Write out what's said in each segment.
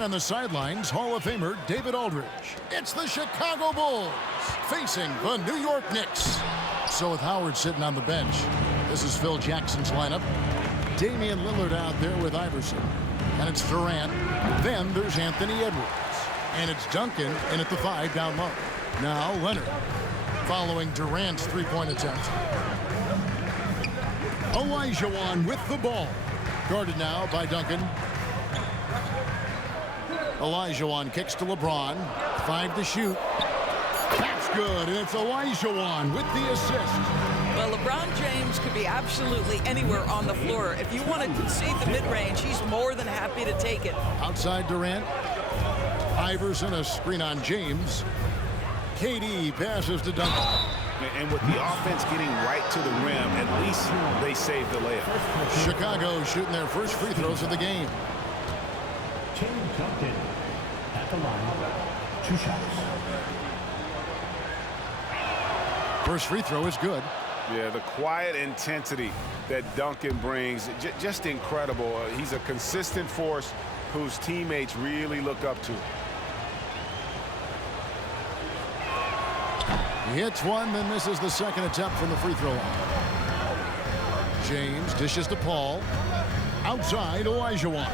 On the sidelines, Hall of Famer David Aldridge. It's the Chicago Bulls facing the New York Knicks. So with Howard sitting on the bench, this is Phil Jackson's lineup. Damian Lillard out there with Iverson. And it's Durant. Then there's Anthony Edwards. And it's Duncan in at the 5 down low. Now Leonard following Durant's three-point attempt. Olajuwon with the ball. Guarded now by Duncan. Olajuwon kicks to LeBron. 5 to shoot. That's good, and it's Olajuwon with the assist. Well, LeBron James could be absolutely anywhere on the floor. If you want to concede the mid-range, he's more than happy to take it. Outside Durant. Iverson, a screen on James. KD passes to Duncan. And with the offense getting right to the rim, at least they saved the layup. Chicago shooting their first free throws of the game. James Duncan at the line. 2 shots. First free throw is good. Yeah, the quiet intensity that Duncan brings, just incredible. He's a consistent force whose teammates really look up to. He hits one, then misses the second attempt from the free throw line. James dishes to Paul. Outside, Olajuwon.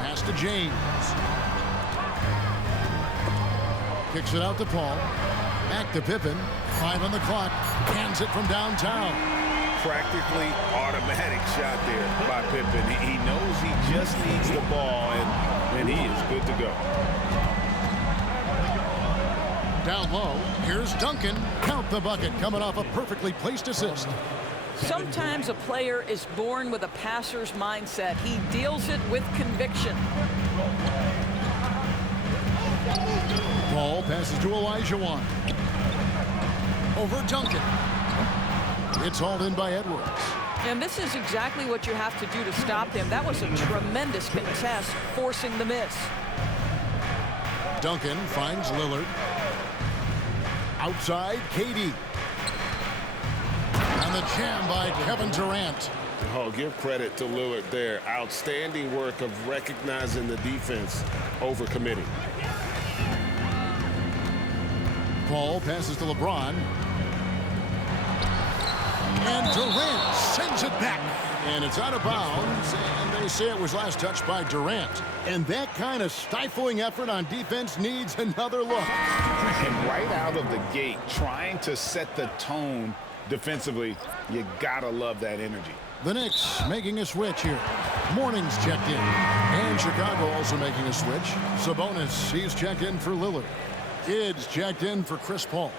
Pass to James. Kicks it out to Paul. Back to Pippen. 5 on the clock. Hands it from downtown. Practically automatic shot there by Pippen. He knows he just needs the ball, and he is good to go. Down low, here's Duncan. Count the bucket, coming off a perfectly placed assist. Sometimes a player is born with a passer's mindset. He deals it with conviction. Ball passes to Olajuwon. Over Duncan. It's hauled in by Edwards. And this is exactly what you have to do to stop him. That was a tremendous contest, forcing the miss. Duncan finds Lillard. Outside, KD. And the jam by Kevin Durant. Oh, give credit to Lillard there. Outstanding work of recognizing the defense over committing. Paul passes to LeBron. And Durant sends it back. And it's out of bounds. And they say it was last touched by Durant. And that kind of stifling effort on defense needs another look. And right out of the gate, trying to set the tone defensively, you gotta love that energy. The Knicks making a switch here. Morning's checked in. And Chicago also making a switch. Sabonis, he's checked in for Lillard. Kidd's checked in for Chris Paul.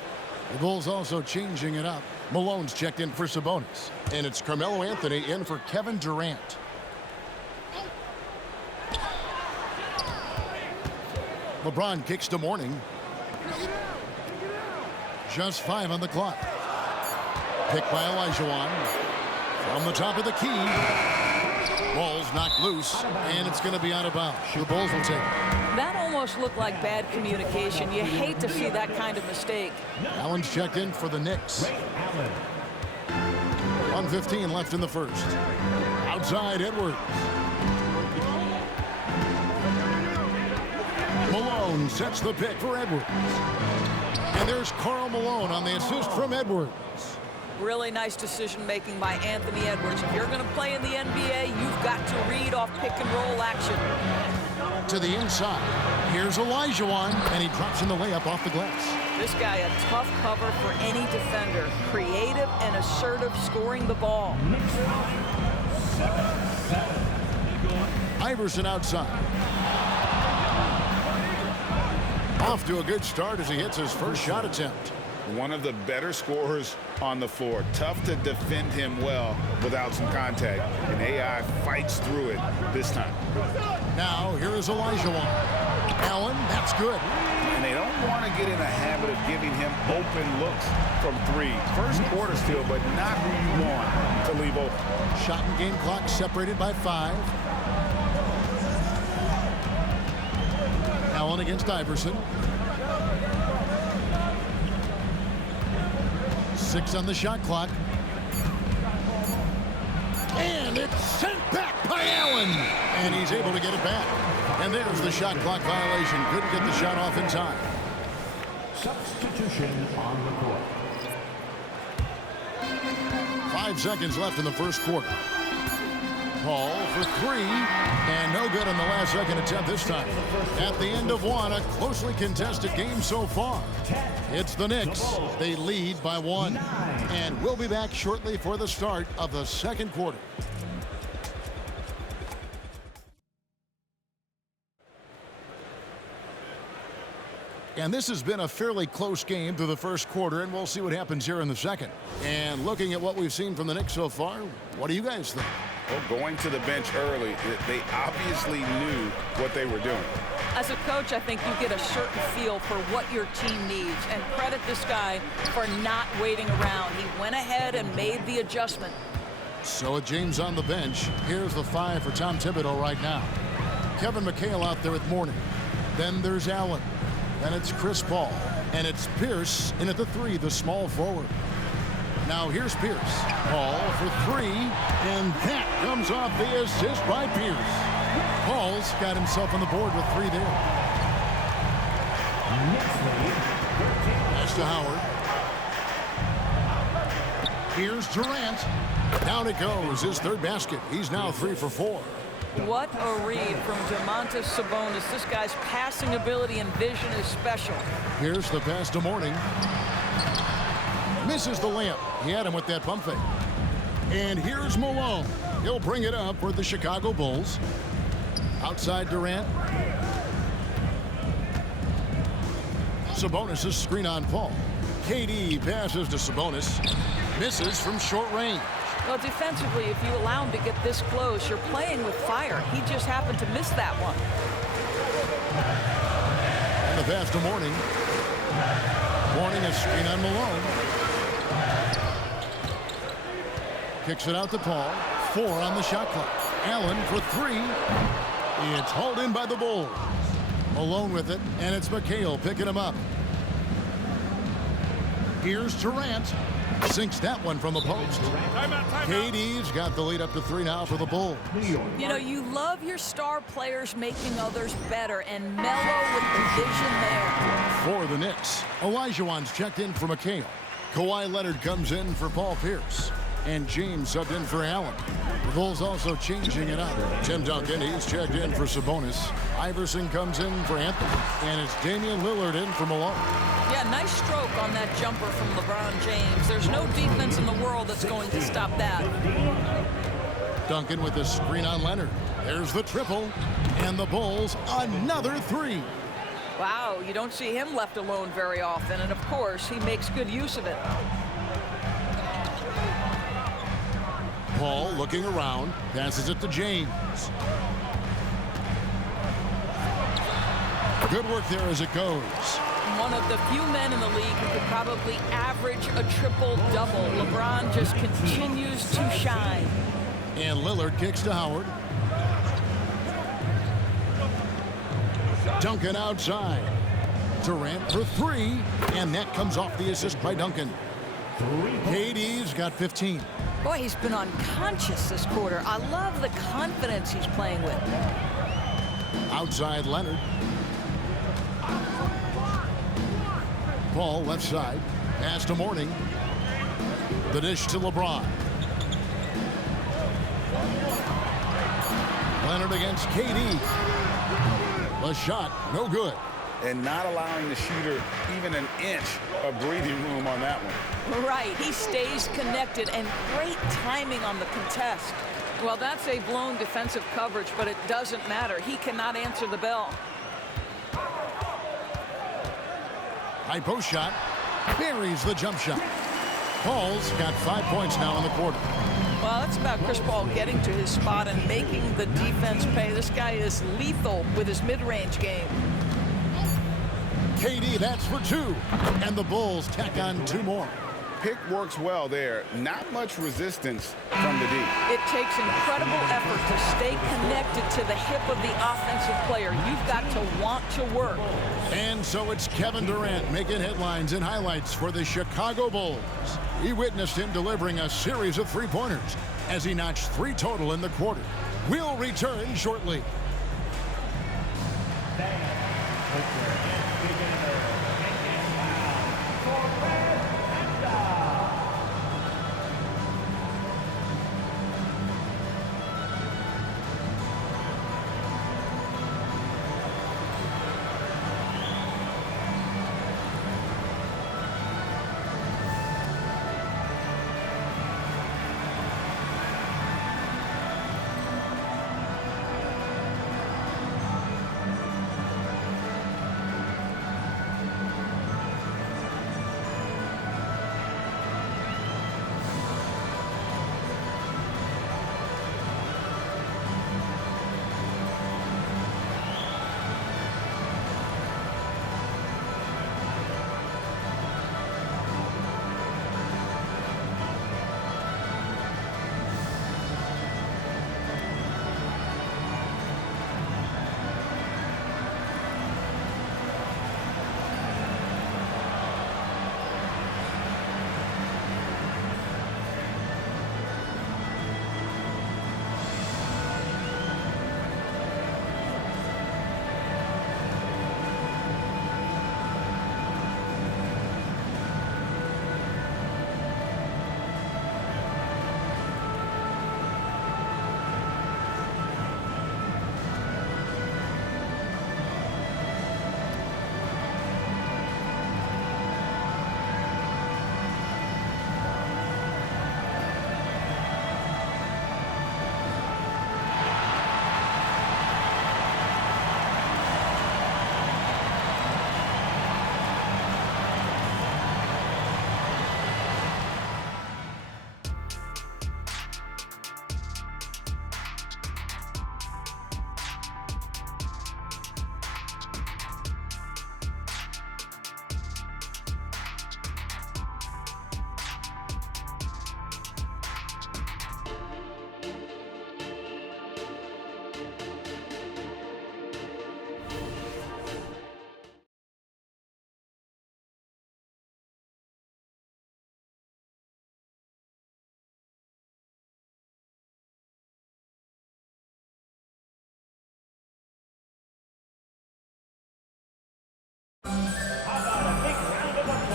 The Bulls also changing it up. Malone's checked in for Sabonis. And it's Carmelo Anthony in for Kevin Durant. LeBron kicks to Mourning. Just 5 on the clock. Picked by Olajuwon. From the top of the key. Ball's knocked loose, and it's going to be out of bounds. The Bulls will take it. That almost looked like bad communication. You hate to see that kind of mistake. Allen's checked in for the Knicks. 1:15 left in the first. Outside, Edwards. Malone sets the pick for Edwards. And there's Karl Malone on the assist from Edwards. Really nice decision-making by Anthony Edwards. If you're going to play in the NBA, you've got to read off pick-and-roll action. To the inside. Here's Olajuwon, and he drops in the layup off the glass. This guy, a tough cover for any defender. Creative and assertive scoring the ball. Iverson outside. Off to a good start as he hits his first shot attempt. One of the better scorers on the floor. Tough to defend him well without some contact. And AI fights through it this time. Now, here is Olajuwon. Allen, that's good. And they don't want to get in a habit of giving him open looks from 3. First quarter still, but not who you want to leave open. Shot and game clock separated by 5. Allen against Iverson. 6 on the shot clock. And it's sent back by Allen. And he's able to get it back. And there's the shot clock violation. Couldn't get the shot off in time. Substitution on the court. 5 seconds left in the first quarter. Paul for three, and no good on the last second attempt this time. At the end of one, a closely contested game so far. It's the Knicks. They lead by 1. And we'll be back shortly for the start of the second quarter. And this has been a fairly close game through the first quarter, and we'll see what happens here in the second. And looking at what we've seen from the Knicks so far, what do you guys think? Well, going to the bench early, they obviously knew what they were doing. As a coach, I think you get a certain feel for what your team needs, and credit this guy for not waiting around. He went ahead and made the adjustment. So with James on the bench, here's the 5 for Tom Thibodeau right now. Kevin McHale out there with Mourning. Then there's Allen. Then it's Chris Paul. And it's Pierce in at the 3, the small forward. Now here's Pierce. Paul for 3. And that comes off the assist by Pierce. Paul's got himself on the board with 3 there. Pass to Howard. Here's Durant. Down it goes. His 3rd basket. He's now 3 for 4. What a read from Domantas Sabonis. This guy's passing ability and vision is special. Here's the pass to Mourning. Misses the layup. He had him with that pump fake. And here's Malone. He'll bring it up for the Chicago Bulls. Outside Durant. Sabonis' screen on Paul. KD passes to Sabonis. Misses from short range. Well, defensively, if you allow him to get this close, you're playing with fire. He just happened to miss that one. And the pass to Mourning. Mourning a screen on Malone. Kicks it out to Paul. 4 on the shot clock. Allen for 3. It's hauled in by the Bulls. Malone with it, and it's McHale picking him up. Here's Durant. Sinks that one from the post. KD's got the lead up to 3 now for the Bulls. You know, you love your star players making others better, and Melo with the vision there. For the Knicks, Olajuwon's checked in for McHale. Kawhi Leonard comes in for Paul Pierce. And James subbed in for Allen. The Bulls also changing it up. Tim Duncan, he's checked in for Sabonis. Iverson comes in for Anthony. And it's Damian Lillard in for Malone. Yeah, nice stroke on that jumper from LeBron James. There's no defense in the world that's going to stop that. Duncan with the screen on Leonard. There's the triple. And the Bulls, another 3. Wow, you don't see him left alone very often. And, of course, he makes good use of it. Paul looking around, passes it to James. Good work there as it goes. One of the few men in the league who could probably average a triple-double. LeBron just continues to shine. And Lillard kicks to Howard. Duncan outside. Durant for 3, and that comes off the assist by Duncan. KD's got 15. Boy, he's been unconscious this quarter. I love the confidence he's playing with. Outside Leonard. Paul left side. Pass to Mourning. The dish to LeBron. Leonard against KD. The shot, no good. And not allowing the shooter even an inch of breathing room on that one. Right, he stays connected, and great timing on the contest. Well, that's a blown defensive coverage, but it doesn't matter. He cannot answer the bell. High post shot. Buries the jump shot. Paul's got 5 points now in the quarter. Well, it's about Chris Paul getting to his spot and making the defense pay. This guy is lethal with his mid-range game. KD, that's for 2. And the Bulls tack on 2 more. Pick works well there. Not much resistance from the D. It takes incredible effort to stay connected to the hip of the offensive player. You've got to want to work. And so it's Kevin Durant making headlines and highlights for the Chicago Bulls. He witnessed him delivering a series of 3-pointers. as he notched 3 total in the quarter. We'll return shortly.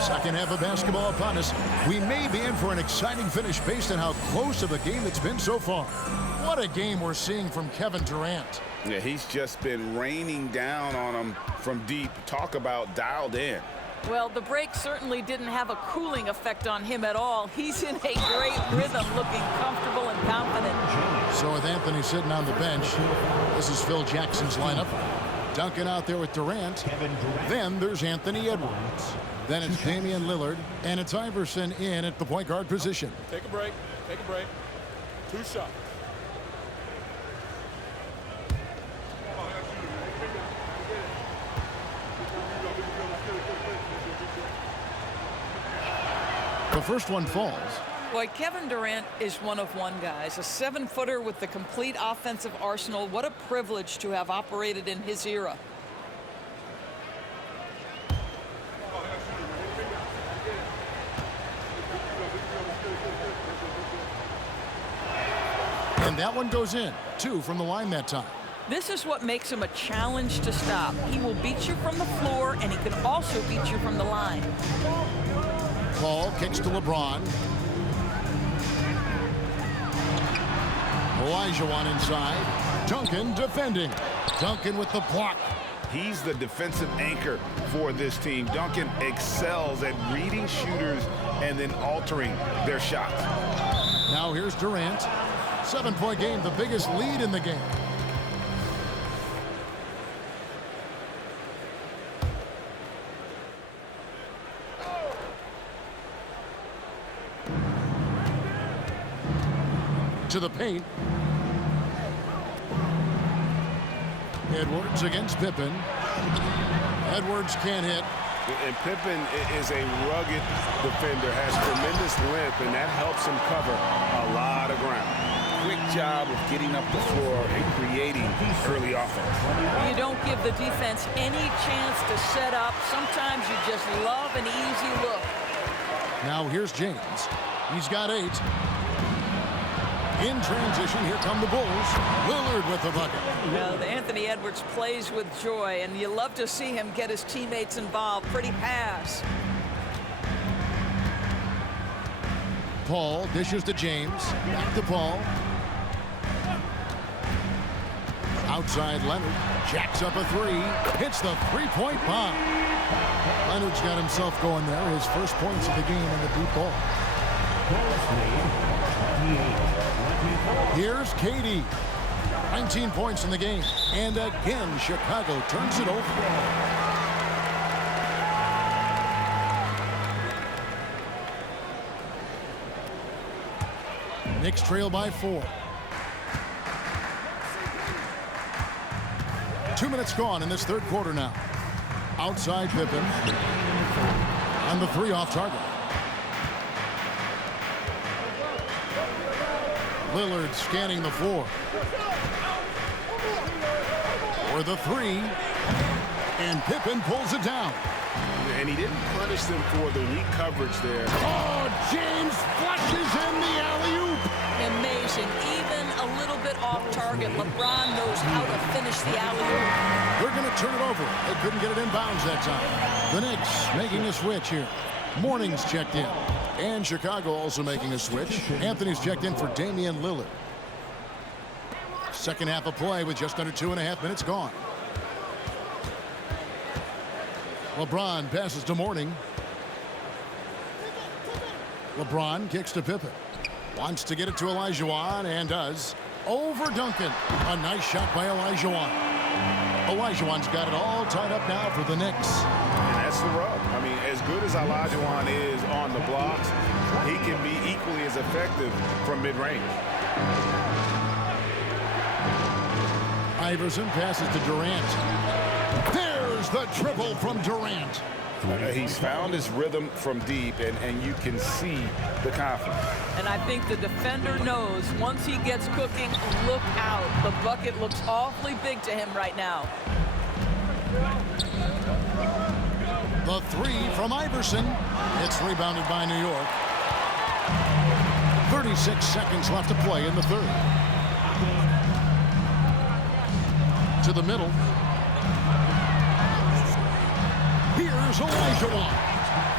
Second half of basketball upon us. We may be in for an exciting finish based on how close of a game it's been so far. What a game we're seeing from Kevin Durant. Yeah, he's just been raining down on him from deep. Talk about dialed in. Well, the break certainly didn't have a cooling effect on him at all. He's in a great rhythm, looking comfortable and confident. So with Anthony sitting on the bench, this is Phil Jackson's lineup. Duncan out there with Durant. Then there's Anthony Edwards. Then it's Damian Lillard, and it's Iverson in at the point guard position. Take a break. Take a break. 2 shots. The first one falls. Boy, Kevin Durant is one of one, guys. A 7-footer with the complete offensive arsenal. What a privilege to have operated in his era. And that one goes in. 2 from the line that time. This is what makes him a challenge to stop. He will beat you from the floor, and he can also beat you from the line. Paul kicks to LeBron. Olajuwon inside. Duncan defending. Duncan with the block. He's the defensive anchor for this team. Duncan excels at reading shooters and then altering their shots. Now here's Durant. 7-point game, the biggest lead in the game. To the paint. Edwards against Pippen. Edwards can't hit. And Pippen is a rugged defender, has tremendous length, and that helps him cover a lot of ground. Quick job of getting up the floor and creating early offense. You don't give the defense any chance to set up. Sometimes you just love an easy look. Now here's James. He's got 8. In transition, here come the Bulls. Lillard with the bucket. Well, Anthony Edwards plays with joy, and you love to see him get his teammates involved. Pretty pass. Paul dishes to James. Back to Paul. Outside Leonard. Jacks up a three. Hits the three-point bomb. Leonard's got himself going there. His first points of the game in the deep ball. Here's KD. 19 points in the game. And again, Chicago turns it over. Knicks trail by 4. 2 minutes gone in this third quarter now. Outside Pippen. And the three off target. Lillard scanning the floor. For the three. And Pippen pulls it down. And he didn't punish them for the weak coverage there. Oh, James flushes in the alley-oop. Amazing. Even a little bit off target. LeBron knows how to finish the alley-oop. They're going to turn it over. They couldn't get it in bounds that time. The Knicks making a switch here. Morning's checked in. And Chicago also making a switch. Anthony's checked in for Damian Lillard. Second half of play with just under 2.5 minutes gone. LeBron passes to Mourning. LeBron kicks to Pippen. Wants to get it to Olajuwon and does. Over Duncan. A nice shot by Olajuwon. Olajuwon's got it all tied up now for the Knicks. And that's the rub. I mean, as good as Olajuwon is on the blocks, he can be equally as effective from mid-range. Iverson passes to Durant. There's the triple from Durant. He's found his rhythm from deep, and you can see the confidence. And I think the defender knows once he gets cooking, look out. The bucket looks awfully big to him right now. The three from Iverson. It's rebounded by New York. 36 seconds left to play in the third. To the middle. Here's Olajuwon.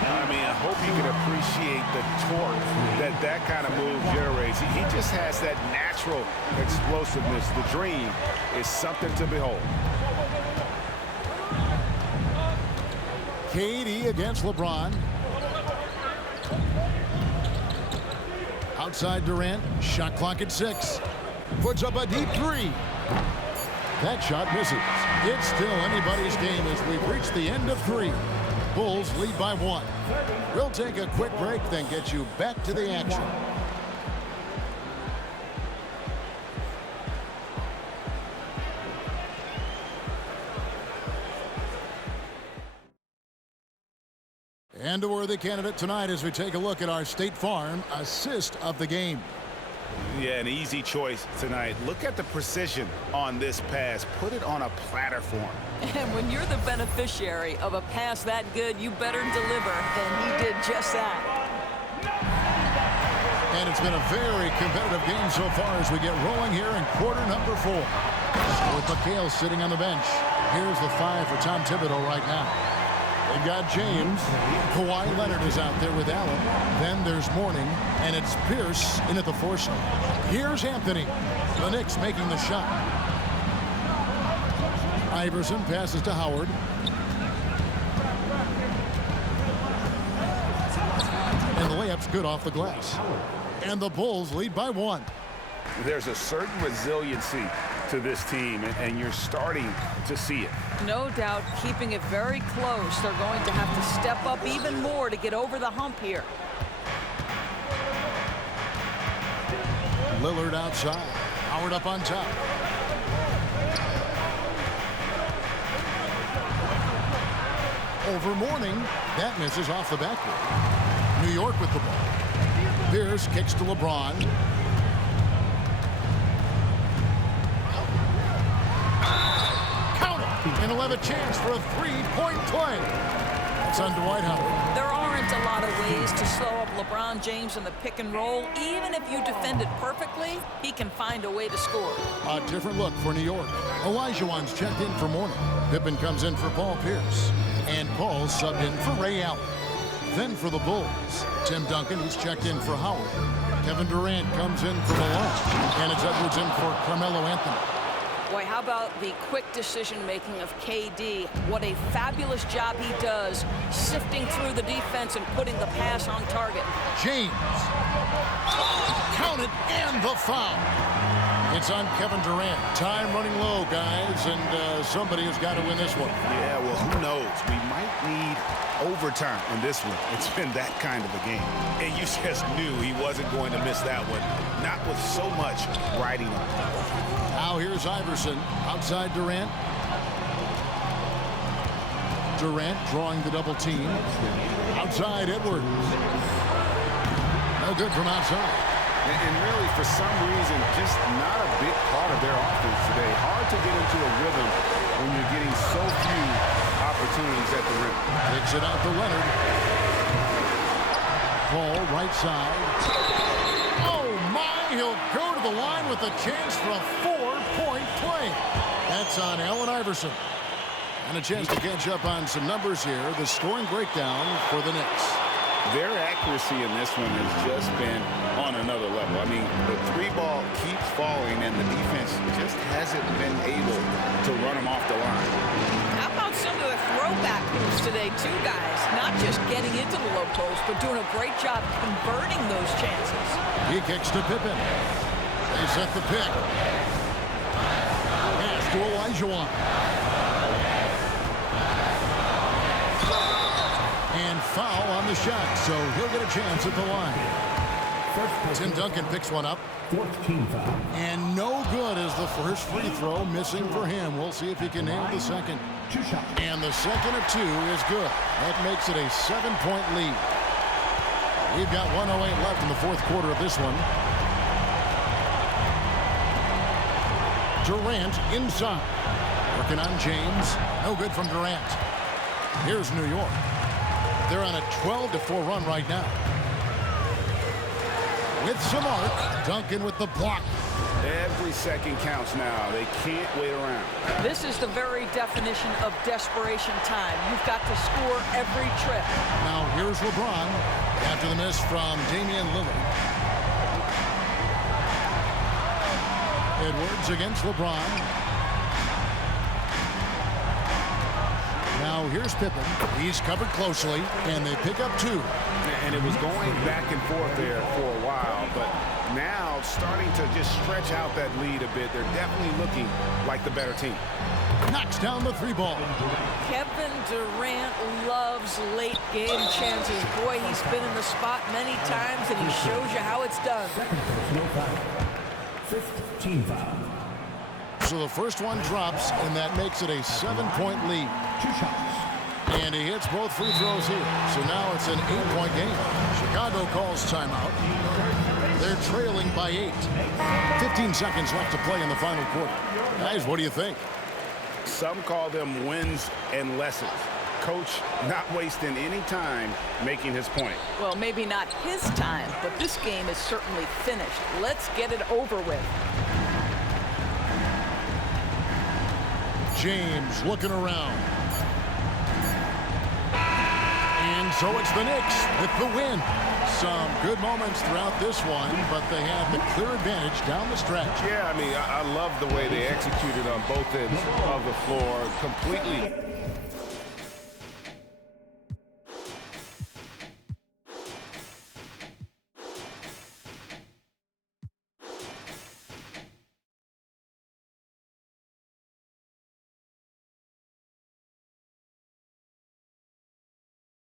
I mean, I hope you can appreciate the torque that kind of move generates. He just has that natural explosiveness. The dream is something to behold. KD against LeBron. Outside Durant. Shot clock at 6. Puts up a deep three. That shot misses. It's still anybody's game as we've reached the end of 3. Bulls lead by 1. We'll take a quick break, then get you back to the action. And a worthy candidate tonight as we take a look at our State Farm assist of the game. Yeah, an easy choice tonight. Look at the precision on this pass. Put it on a platter form. And when you're the beneficiary of a pass that good, you better deliver. And he did just that. And it's been a very competitive game so far as we get rolling here in quarter number 4. With McHale sitting on the bench. Here's the 5 for Tom Thibodeau right now. They've got James. Kawhi Leonard is out there with Allen. Then there's Mourning. And it's Pierce in at the 4 slot. Here's Anthony. The Knicks making the shot. Iverson passes to Howard. And the layup's good off the glass. And the Bulls lead by 1. There's a certain resiliency to this team, and you're starting to see it. No doubt, keeping it very close. They're going to have to step up even more to get over the hump here. Lillard outside. Howard up on top. Over Mourning. That misses off the backboard. New York with the ball. Pierce kicks to LeBron. Count it. And he'll have a chance for a 3-point play. That's on Dwight Howard. There aren't finds a lot of ways to slow up LeBron James in the pick and roll. Even if you defend it perfectly, he can find a way to score. A different look for New York. Olajuwon's checked in for Mourning. Pippen comes in for Paul Pierce. And Paul subbed in for Ray Allen. Then for the Bulls, Tim Duncan, who's checked in for Howard. Kevin Durant comes in for Malone. And it's Edwards in for Carmelo Anthony. Boy, how about the quick decision-making of KD? What a fabulous job he does sifting through the defense and putting the pass on target. James. Count it, and the foul. It's on Kevin Durant. Time running low, guys, and somebody has got to win this one. Yeah, well, who knows? We might need overtime in this one. It's been that kind of a game. And you just knew he wasn't going to miss that one, not with so much riding on it. Now here's Iverson outside Durant. Durant drawing the double team. Outside Edwards. No good from outside. And really, for some reason, just not a big part of their offense today. Hard to get into a rhythm when you're getting so few opportunities at the rim. Kicks it out to Leonard. Paul, right side. Oh, my! He'll go to the line with a chance for a 4-point play. That's on Allen Iverson. And a chance to catch up on some numbers here. The scoring breakdown for the Knicks. Their accuracy in this one has just been on another level. I mean, the three ball keeps falling, and the defense just hasn't been able to run them off the line. How about some of the throwback moves today, too, guys? Not just getting into the low post, but doing a great job converting those chances. He kicks to Pippen. They set the pick. Pass to Olajuwon. And foul on the shot, so he'll get a chance at the line. Tim Duncan picks one up. 14 foul. And no good as the first free throw missing for him. We'll see if he can nail the second. 2 shots. And the second of 2 is good. That makes it a 7-point lead. We've got 1:08 left in the fourth quarter of this one. Durant inside. Working on James. No good from Durant. Here's New York. They're on a 12-4 run right now. With some arc, Duncan with the block. Every second counts now. They can't wait around. This is the very definition of desperation time. You've got to score every trip. Now here's LeBron after the miss from Damian Lillard. Edwards against LeBron. Now here's Pippen. He's covered closely, and they pick up 2. And it was going back and forth there for a while, but now starting to just stretch out that lead a bit. They're definitely looking like the better team. Knocks down the 3-ball. Kevin Durant loves late game chances. Boy, he's been in the spot many times, and he shows you how it's done. Second personal foul. 15 foul. So the first one drops, and that makes it a 7-point lead. 2 shots. And he hits both free throws here. So now it's an 8-point game. Chicago calls timeout. They're trailing by 8. 15 seconds left to play in the final quarter. Guys, what do you think? Some call them wins and lessons. Coach not wasting any time making his point. Well, maybe not his time, but this game is certainly finished. Let's get it over with. James looking around. And so it's the Knicks with the win. Some good moments throughout this one, but they have the clear advantage down the stretch. Yeah, I mean, I love the way they executed on both ends of the floor. Completely